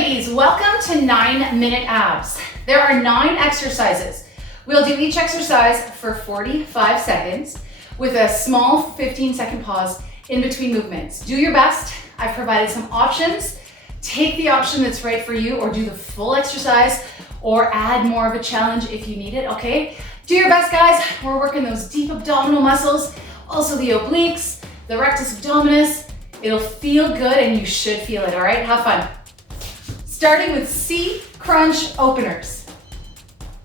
ladies, welcome to 9-minute abs. There are 9 exercises. We'll do each exercise for 45 seconds with a small 15-second pause in between movements. Do your best. I've provided some options. Take the option that's right for you or do the full exercise or add more of a challenge if you need it, okay? Do your best, guys. We're working those deep abdominal muscles, also the obliques, the rectus abdominis. It'll feel good and you should feel it, all right? Have fun. Starting with C crunch openers.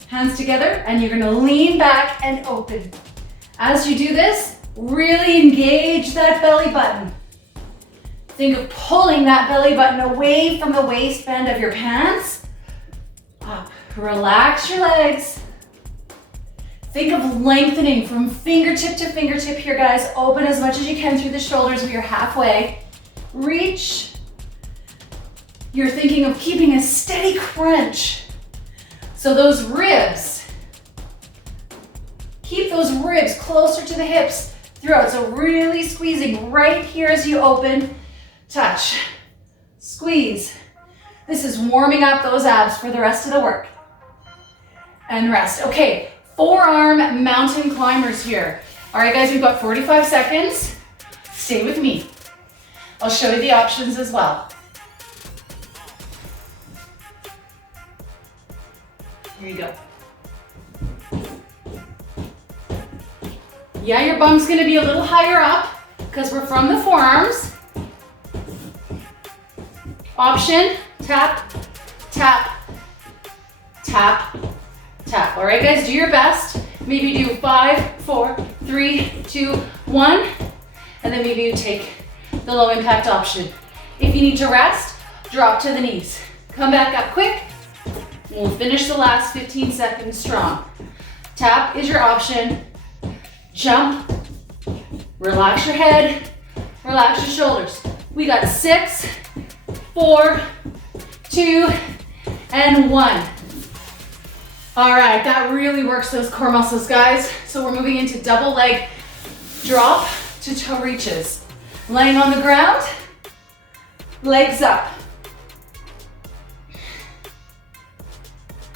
Hands together and you're gonna lean back and open. As you do this, really engage that belly button. Think of pulling that belly button away from the waistband of your pants. Up. Relax your legs. Think of lengthening from fingertip to fingertip here, guys. Open as much as you can through the shoulders. We are halfway. Reach. You're thinking of keeping a steady crunch. So those ribs, keep those ribs closer to the hips throughout. So really squeezing right here as you open. Touch, squeeze. This is warming up those abs for the rest of the work. And rest. Okay, forearm mountain climbers here. All right, guys, we've got 45 seconds. Stay with me. I'll show you the options as well. Here you go. Yeah, your bum's gonna be a little higher up because we're from the forearms. Option, tap, tap, tap, tap. All right, guys, do your best. Maybe do 5, 4, 3, 2, 1, and then maybe you take the low impact option. If you need to rest, drop to the knees. Come back up quick. We'll finish the last 15 seconds strong. Tap is your option. Jump. Relax your head. Relax your shoulders. We got 6, 4, 2, and 1. All right, that really works those core muscles, guys. So we're moving into double leg drop to toe reaches. Laying on the ground, legs up.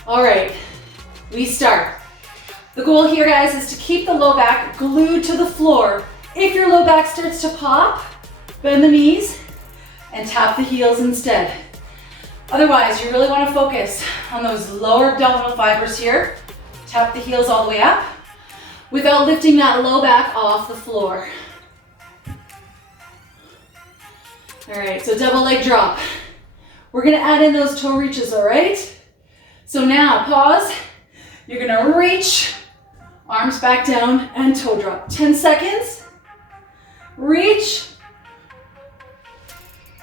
All right, we start. The goal here, guys, is to keep the low back glued to the floor. If your low back starts to pop, bend the knees and tap the heels instead. Otherwise, you really want to focus on those lower abdominal fibers here. Tap the heels all the way up without lifting that low back off the floor. All right, so double leg drop. We're gonna add in those toe reaches, all right? So now, pause. You're gonna reach, arms back down, and toe drop. 10 seconds. Reach.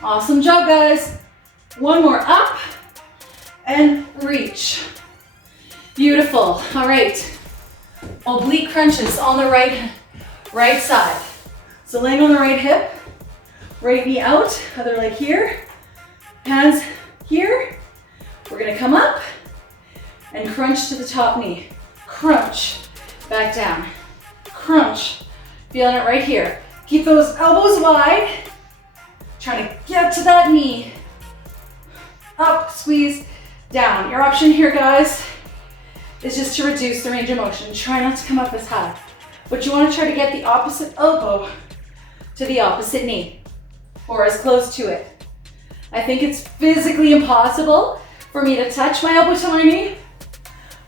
Awesome job, guys. One more, up, and reach. Beautiful, all right. Oblique crunches on the right side. So laying on the right hip, right knee out, other leg here, hands here. We're gonna come up and crunch to the top knee. Crunch, back down. Crunch, feeling it right here. Keep those elbows wide. Trying to get to that knee. Up, squeeze, down. Your option here, guys, is just to reduce the range of motion. Try not to come up as high. But you want to try to get the opposite elbow to the opposite knee, or as close to it. I think it's physically impossible for me to touch my elbow to my knee,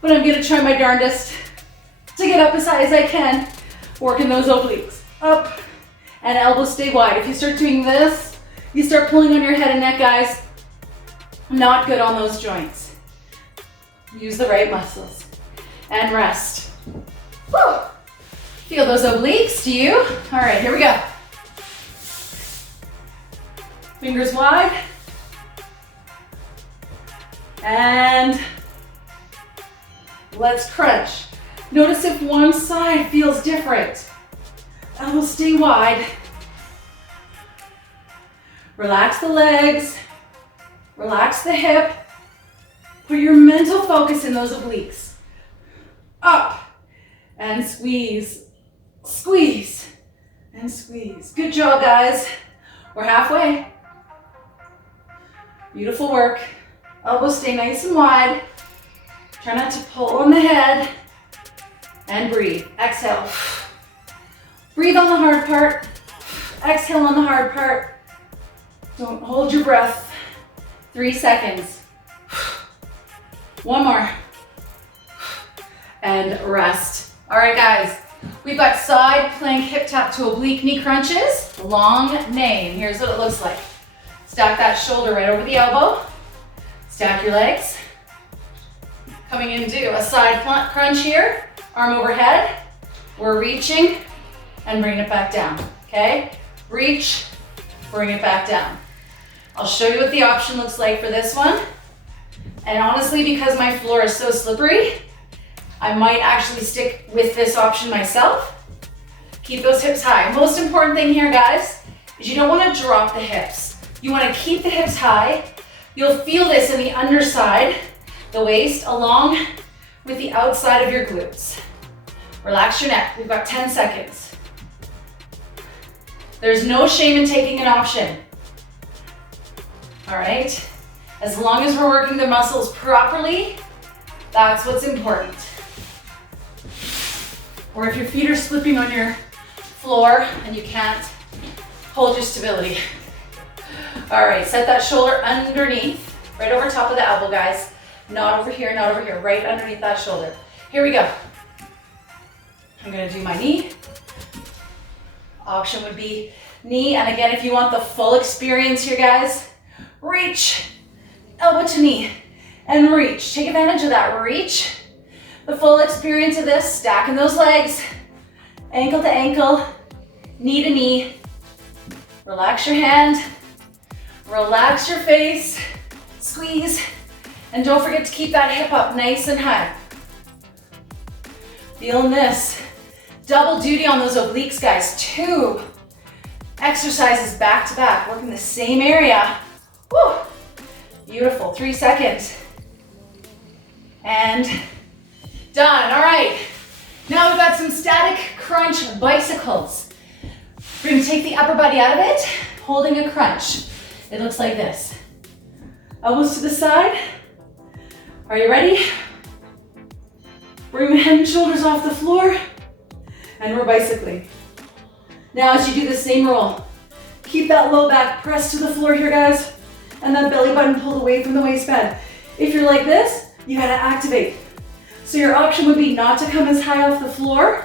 but I'm gonna try my darndest to get up as high as I can, working those obliques. Up, and elbows stay wide. If you start doing this, you start pulling on your head and neck, guys. Not good on those joints. Use the right muscles. And rest. Woo! Feel those obliques, do you? All right, here we go. Fingers wide. And let's crunch. Notice if one side feels different. Elbows stay wide. Relax the legs. Relax the hip. Put your mental focus in those obliques. Up and squeeze, squeeze, and squeeze. Good job, guys. We're halfway. Beautiful work. Elbows stay nice and wide. Try not to pull on the head. And breathe. Exhale. Breathe on the hard part. Exhale on the hard part. Don't hold your breath. 3 seconds. One more. And rest. All right, guys. We've got side plank hip tap to oblique knee crunches. Long name. Here's what it looks like. Stack that shoulder right over the elbow. Stack your legs. Coming into a side crunch here. Arm overhead. We're reaching and bringing it back down. Okay? Reach, bring it back down. I'll show you what the option looks like for this one. And honestly, because my floor is so slippery, I might actually stick with this option myself. Keep those hips high. Most important thing here, guys, is you don't want to drop the hips. You want to keep the hips high. You'll feel this in the underside, the waist, along with the outside of your glutes. Relax your neck. We've got 10 seconds. There's no shame in taking an option. All right? As long as we're working the muscles properly, that's what's important. Or if your feet are slipping on your floor and you can't hold your stability. All right, set that shoulder underneath, right over top of the elbow, guys. Not over here, not over here, right underneath that shoulder. Here we go. I'm gonna do my knee. Option would be knee, and again, if you want the full experience here, guys, reach, elbow to knee, and reach. Take advantage of that, reach. The full experience of this, stacking those legs, ankle to ankle, knee to knee. Relax your hand, relax your face, squeeze, and don't forget to keep that hip up nice and high. Feeling this. Double duty on those obliques, guys. 2 exercises back to back, working the same area. Woo. Beautiful, 3 seconds. And done, all right. Now we've got some static crunch bicycles. We're gonna take the upper body out of it, holding a crunch. It looks like this. Elbows to the side. Are you ready? Bring the head and shoulders off the floor, and we're bicycling. Now as you do the same roll, keep that low back pressed to the floor here, guys, and that belly button pulled away from the waistband. If you're like this, you gotta activate. So your option would be not to come as high off the floor,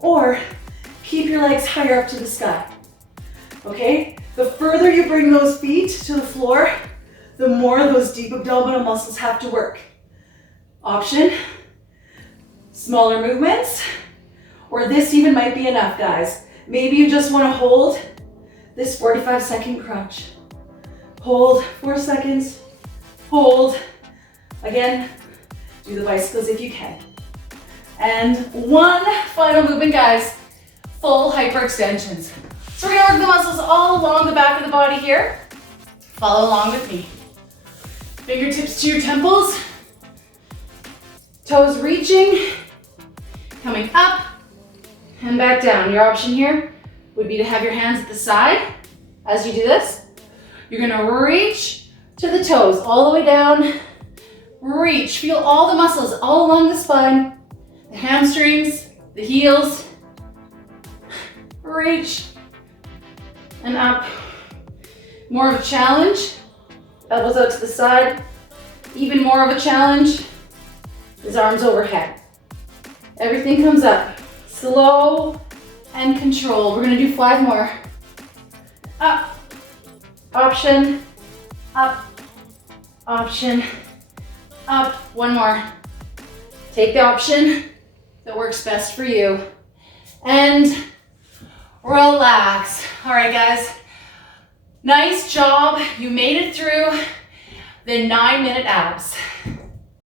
or keep your legs higher up to the sky. Okay? The further you bring those feet to the floor, the more those deep abdominal muscles have to work. Option, smaller movements, or this even might be enough, guys. Maybe you just want to hold this 45-second crunch. Hold 4 seconds, hold. Again, do the bicycles if you can. And one final movement, guys, full hyperextensions. So we're gonna work the muscles all along the back of the body here. Follow along with me. Fingertips to your temples, toes reaching, coming up and back down. Your option here would be to have your hands at the side. As you do this, you're gonna reach to the toes, all the way down. Reach, feel all the muscles all along the spine, the hamstrings, the heels. Reach and up. More of a challenge, elbows out to the side. Even more of a challenge is arms overhead. Everything comes up, slow and controlled. We're gonna do 5 more. Up, option, up, option, up. 1 more. Take the option that works best for you. And relax. All right, guys. Nice job. You made it through the 9-minute abs.